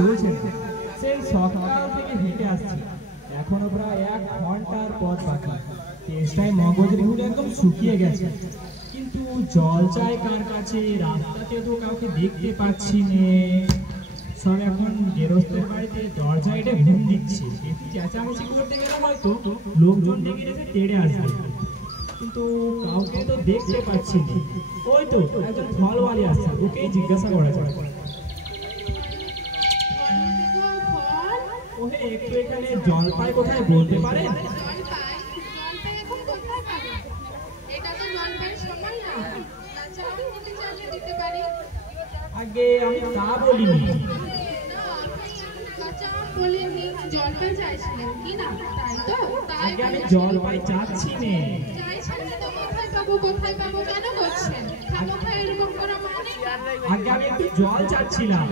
চলছে না। সেই সকাল থেকে হেঁটে আসছি, এখনো প্রায় 1 ঘন্টার পথ বাকি। তেষ্টায় মগজগুলো একদম শুকিয়ে গেছে। কিন্তু জল চাই কার কাছে? রাস্তাতে তো কাউকে দেখতে পাচ্ছি নে। সব এখন গেরস্তের বাড়িতে দরজা এটে ঘুম দিচ্ছে। একটু চেঁচামেচি করতে গেলে হয়তো লোকজন ডেকে এসে তেড়ে আসবে, কিন্তু কাউকে তো দেখতে পাচ্ছি না। ওই তো একজন ফলওয়ালি আসছে, ওকেই জিজ্ঞাসা করা যায়। ওহে, একটু এখানে জলপাই কোথায় বলতে পারেন? আগে আমি তা বলিনি। জলপাই চাইছিলেন কি না, তাই তো? আগে আমি জলপাই চাচ্ছি নে। কোথায় পাবো কেন করছেন? খামোখা এরকম করা মানে? আগে আমি একটু জল চাচ্ছিলাম।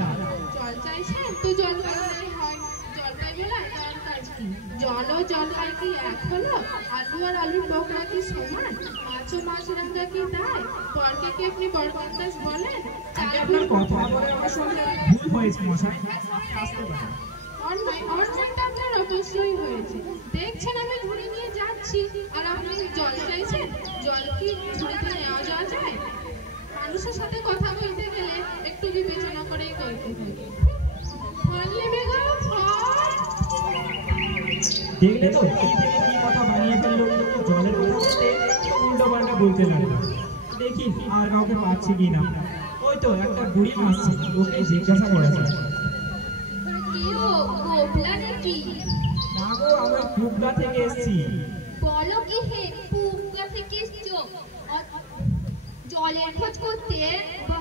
জল চাইছেন তো জল পাইলেই হয়। জলপাই বেলা দরকার কি? জল ও জলপাই কি এক হলো? আলু আর আলুর বোকরা কি সমান? মাছ ও মাছরাঙা কি তাই? বরকে কি আপনি বরকন্দাজ বলেন? আগে আপনার কথা বলে আমার সঙ্গে ভুল হয়েছে মশাই, আসতে পারেন। অন্যায়টা আপনার অবশ্যই হয়েছে। দেখছেন আমি ঝুড়ি নিয়ে যাচ্ছি আর আপনি জল চাইছেন। জল কি ঝুড়িতে নেওয়া যাওয়া যায়? মানুষের সাথে কথা বলতে গেলে একটু বিবেচনা করেই বলতে হয়। ফল নেবে গো, ফল। দেখলে তো কি থেকে কি কথা বানিয়ে ফেললো। জলের কথা বলতে উল্টো পাল্টা বলতে লাগলো। দেখি আর কাউকে পাচ্ছি কিনা। ওই তো একটা বুড়ি আসছে, ওকে জিজ্ঞাসা করা যায়। না গো, আমরা কুবলা থেকে এসেছি। বলো কি হে, কুবলা থেকে এসছো জলের খোঁজ করতে?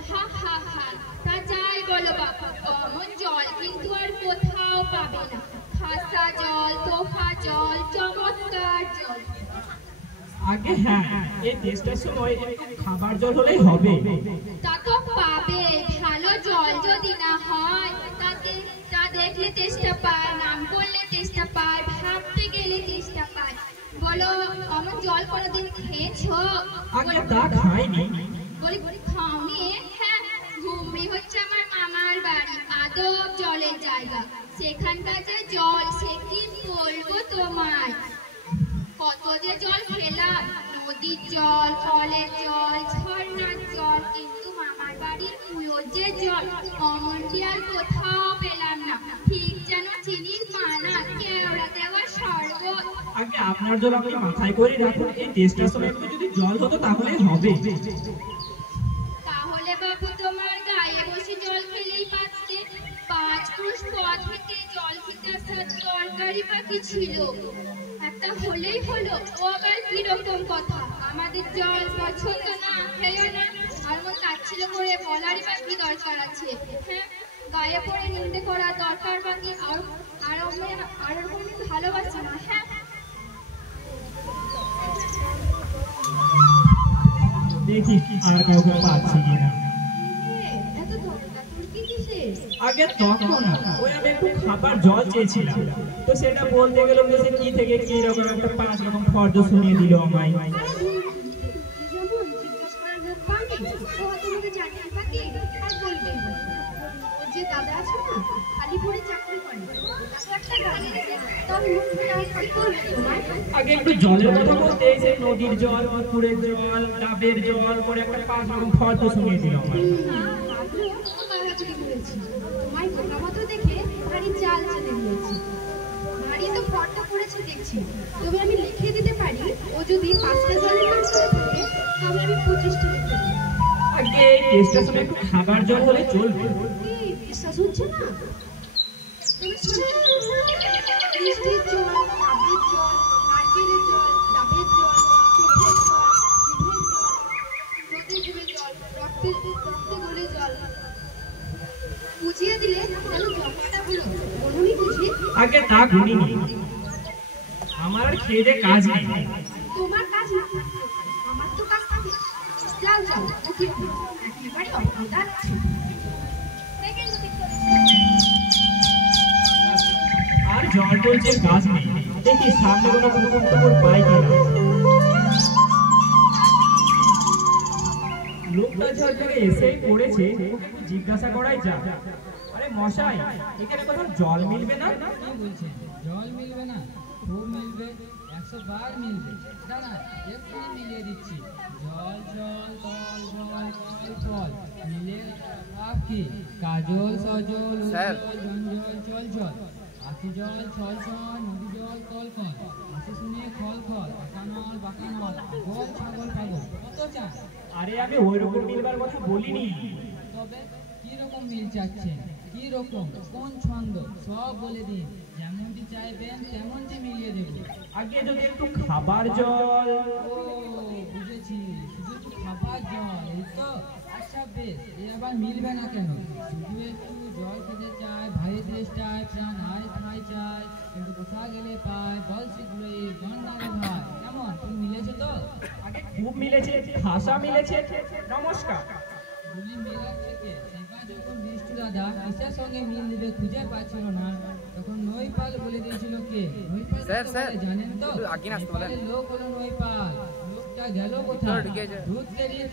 হা হা হা, তা যাই বলো বাবা, অমন জল কিন্তু আর কোথাও পাবে না। খাসা জল, তোফা জল, চমৎকার জল। আগে হ্যাঁ, এই টেস্টের সময় খাবার জল হলেই হবে। তা তো পাবে, ভালো জল যদি না হয় তাতে তা দেখলে টেস্টটা পায়, নাম করলে টেস্টটা পায়, ভাবতে গেলে টেস্টটা পায়। বলো, আমার জল কোনোদিন খেয়েছো? আগে তা খাইনি। বলি খাওনি? হ্যাঁ, ঘুমরি হচ্ছে আমার মামার বাড়ি, আদব জলের জায়গা। সেখানকার যে জল, সে কি বলবো তোমায়। কত যে জল খেলাম, নদীর জল, কলের জল, ঝর্ণার জল, কিন্তু মামার বাড়ির কুয়োর যে জল, অমনটি আর কোথাও পেলাম না। ঠিক যেন চিনির মানা, কেওড়া দেওয়া শরবত। আগে আপনার জল আপনি মাথায় করে রাখুন, এই টেস্টের সময় একটু যদি জল হতো তাহলে হবে। তাহলে বাবু তোমার গায়ে বসে জল খেলেই পারতে। 5 ক্রোশ পথ হেঁটে জল খেতে আসার দরকারই বা কি ছিল? একটা হলেই হলো। ও আবার কিরকম কথা? আমাদের জল পছন্দ না, খেয়েও না, আর মন তাচ্ছিল করে বলারই বা কি দরকার আছে? হ্যাঁ, গায়ে পড়ে নিন্দে করার দরকার বা কি? আর ওরকম আমি ভালোবাসি না। হ্যাঁ, দেখি আর কাউকে পাচ্ছি কিনা। এত তর্কি কিসের? আগে তখন ওই আমি একটু খাবার জল চেয়েছিলাম, তো সেটা বলতে গেলাম যে সে কি থেকে কি রকম একটা 5 রকম ফর্দ শুনিয়ে দিল আমায়। আগে একটু জলের কথা বলতে সেই নদীর জল, পুকুরের জল, ডাবের জল করে একটা 5 রকম ফর্দ শুনিয়ে দিল আমায়। তোমায় কথাবার্তা দেখে ভারী চাল চেনে নিয়েছি। ভারী তো ফর্দ পড়েছে দেখছি। তবে আমি লিখে দিতে পারি, ও যদি 5টা জলের কাজ করে থাকে তবে আমি 25টা লিখে দেব। আগে এই টেস্টের সময় একটু খাবার জল হলে চলবে। কি বিশ্বাস হচ্ছে না? তুমি শোনো, বৃষ্টির জল, ডাবের জল, নারকেলের জল, ডাবের জল, চোখের জল, জিভের জল, নদীর জল, রক্তে গলে জল। বুঝিয়ে দিলে যেন জলটা হলো। বলুনি বুঝি? আগে তা গুনিনি, আমার আর খেয়ে দে কাজ নেই। তোমার কাজ না, আমার তো কাজ থাকে। যাও যাও, ওকে একেবারে অপরাধ আছে। আর জল টলছে কাজ নেই। দেখি সামনে কোনো পুকুর টুকুর পাই কিনা। লোকটা যে জায়গায় এসেই পড়েছে, ওকে জিজ্ঞাসা করাই যাক। আরে মশাই, এখানে কোথাও জল মিলবে না? কি বলছেন? জল মিলবে না? খুব মিলবে, 100 বার মিলবে। দাঁড়া, এক্ষুনি মিলিয়ে দিচ্ছি। জল জল তল জল ফল ফল মিলে ভাব কি? কাজল সজল স্যার। উজ্জ্বল জঞ্জল চল চল, আখি জল ছল ছল, নদী জল কল কল, আসি শুনে খল খল, আকানল বাকানল, গোল ছাগল পাগল। কত চান? আরে আমি ওইরকম মিলবার কথা বলিনি। তবে কি রকম মিল চাচ্ছেন? কি রকম, কোন ছন্দ, সব বলে দিন। যেমনটি চাইবেন তেমনটি মিলিয়ে দেব। আগে যদি একটু খাবার জল। ও বুঝেছি, শুধু একটু খাবার জল, এই তো? আচ্ছা বেশ, এ আবার মিলবে না কেন? শুধু একটু জল খেতে চাই, ভারী চেষ্টায় প্রাণ আয় খাই চাই, কিন্তু কোথা গেলে পাই বল শীঘ্রই গন্ডারে ভাই। কেমন, তুমি মিলেছে তো? আগে খুব মিলেছে, খাসা মিলেছে। নমস্কার। গুলি মেলার থেকে সেবা যখন বিষ্ণু দাদা কিসের সঙ্গে মিল দিবে খুঁজে পাচ্ছিল না, তখন নৈপাল বলে দিয়েছিল কে? নৈপাল স্যার, কাকে স্যার, বলে জানেন তো? একটু আগে আসতে বলেন। নেপালের লোক হলো নৈপাল। লোকটা গেল কোথায়? স্যার, ঢুকে যা। ঢুকতে দিয়ে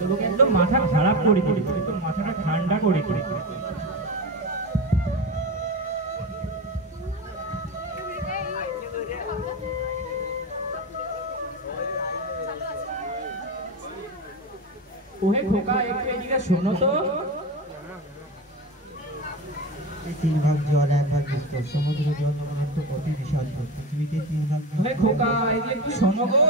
তোকে একদম মাথা খারাপ করে দিবি, একদম মাথাটা ঠান্ডা করে দিবি। ওহে খোকা, একটু এদিকে শোনো তো। এই 3 ভাগ জল 1 ভাগ বিস্তর, সমুদ্র জল অনন্ত অতি বিশান্ত, পৃথিবীতে 3 ভাগ। ওহে খোকা, এদিকে একটু শোনো গো।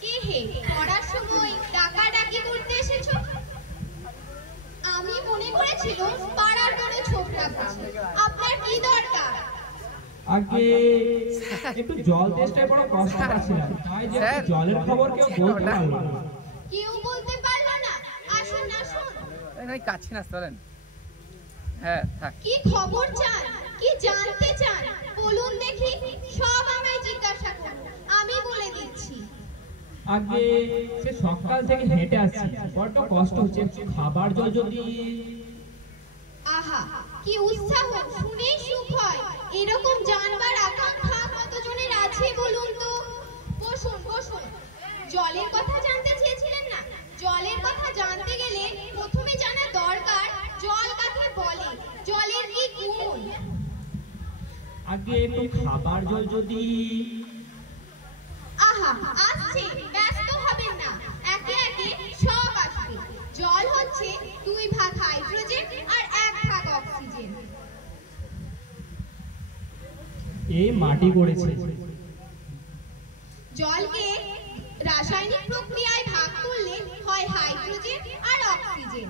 কে হে, পড়ার সময় ডাকাডাকি করতে এসেছো? আমি মনে করেছিলাম পাড়ার কোনো ছোকরা আছে। আপনার কি দরকার? আগে একটু জল তেষ্টায় বড় কষ্ট পাচ্ছিলাম, তাই যে একটু স্যার। জলের খবর কেউ বলতে পারলো না। কেউ বলতে পারলো না? আসুন আসুন। কাছে না চলেন। হ্যাঁ থাক। কি খবর চান? কি জানতে চান? বলুন দেখি, সব আমায় জিজ্ঞাসা করুন, আমি বলে দিচ্ছি। আগে সে সকাল থেকে হেঁটে আসছি, বড্ড কষ্ট হচ্ছে, একটু খাবার জল যদি। আহা, কি উৎসাহ, শুনেই সুখ হয়। এরকম জানবার আকাঙ্ক্ষা কতজনের আছে বলুন তো? বসুন বসুন। জলের কথা জানতে চেয়েছিলেন না? জলের কথা জানতে গেলে প্রথমে জানা দরকার জল কাকে বলে, জলের কি গুণ। আগে একটু খাবার জল যদি। আহা, আসছে, ব্যস্ত হবেন না, একে একে সব আসবে। জল হচ্ছে 2 ভাগ হাইড্রোজেন আর 1 ভাগ অক্সিজেন। এই মাটি করেছে। জলকে রাসায়নিক প্রক্রিয়ায় ভাগ করলে হয় হাইড্রোজেন আর অক্সিজেন।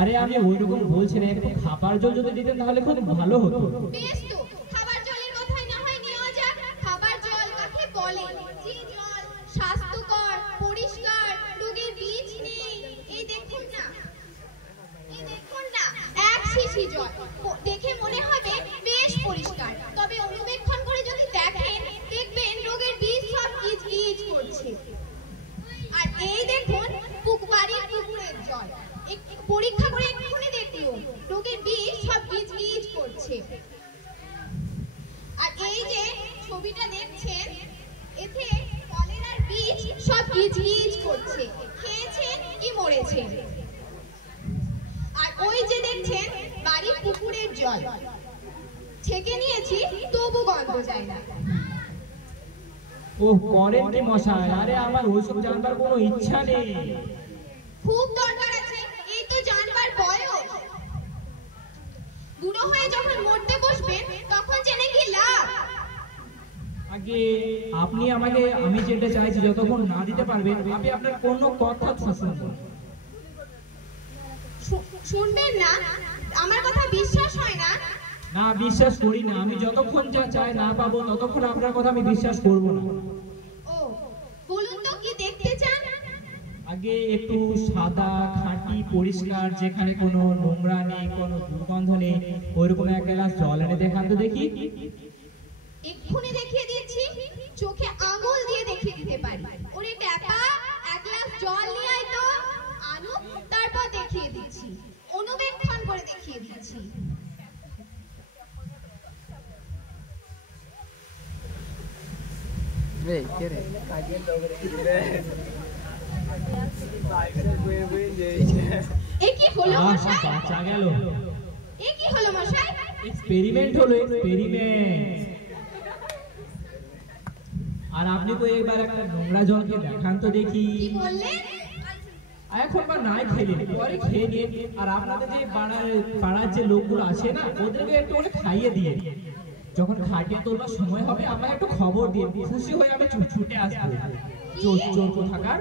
আরে আমি ওইরকম বলছি না, একটু খাবার জল যদি দিতেন তাহলে খুব ভালো হতো। বেশ তো, খাবার জলের কথাই না হয় নেওয়া যাক। খাবার জল কাকে বলে? যে জল স্বাস্থ্যকর, পরিষ্কার, রোগের বীজ নেই। এই দেখুন না, এই দেখুন না, এক শিশি জল দেখে মনে হবে বেশ পরিষ্কার, তবে অনুবেক্ষণ করে যদি দেখেন, দেখবেন রোগের বীজ সব গিজ গিজ করছে। আর এই দেখুন বাড়ির পুকুরের জল, পরীক্ষা করে এক্ষুনি দেখলো রোগের বীজ সব গিজ গিজ করছে। আর এই যে ছবিটা দেখছেন, এতে কলেরার বীজ সব গিজ গিজ করছে, খেয়েছেন কি মরেছেন। আর ওই যে দেখছেন বাড়ির পুকুরের জল, ছেঁকে নিয়েছি তবু গন্ধ যায় না। ও করেন কি মশাই? আরে আমার ওইসব জানবার কোনো ইচ্ছা নেই। খুব দরকার আছে, এই তো জানবার বয়স। বুড়ো হয়ে যখন মরতে বসবেন তখন জেনে কি লাভ? আগে আপনি আমাকে, আমি যেটা চাইছি যতক্ষণ না দিতে পারবেন আমি আপনার কোনো কথা শুনবো না। শুনবেন না? আমার কথা বিশ্বাস হয় না? না, বিশ্বাস করি না। আমি যতক্ষণ যা চাই না পাবো ততক্ষণ আপনার কথা আমি বিশ্বাস করব না। ও, বলুন তো কি দেখতে চান? আগে একটু সাদা, খাঁটি, পরিষ্কার, যেখানে কোনো নোংরা নেই, কোনো দুর্গন্ধ নেই, ওইরকম এক গ্লাস জল এনে দেখান তো দেখি। এক্ষুনি দেখিয়ে দিচ্ছি, চোখে আঙুল দিয়ে দেখিয়ে দিতে পারি। ওরে টাকা, 1 গ্লাস জল নিয়ে আয় তো। আনু, তারপর দেখিয়ে দিচ্ছি, অনুবেক্ষণ করে দেখিয়ে দিচ্ছি। এই কে রে এ কি হলো মশাই? বাঁচা গেল। এ কি হলো মশাই? এক্সপেরিমেন্ট হলো, এক্সপেরিমেন্ট। আর আপনি তো একবার একটা নোংরা জলকে দেখান তো দেখি। কি বললেন? এখন বা নাই খেলে পরে খেয়ে নিয়ে, আর আপনাদের যে পাড়ার যে লোকগুলো আছে না, ওদেরকে একটু করে খাইয়ে দিয়ে যখন খাটিয়ে তোলবার সময় হবে আমাকে একটু খবর দিয়ে, খুশি হয়ে আমি ছুটে আসবো। চোর চোর কোথাকার।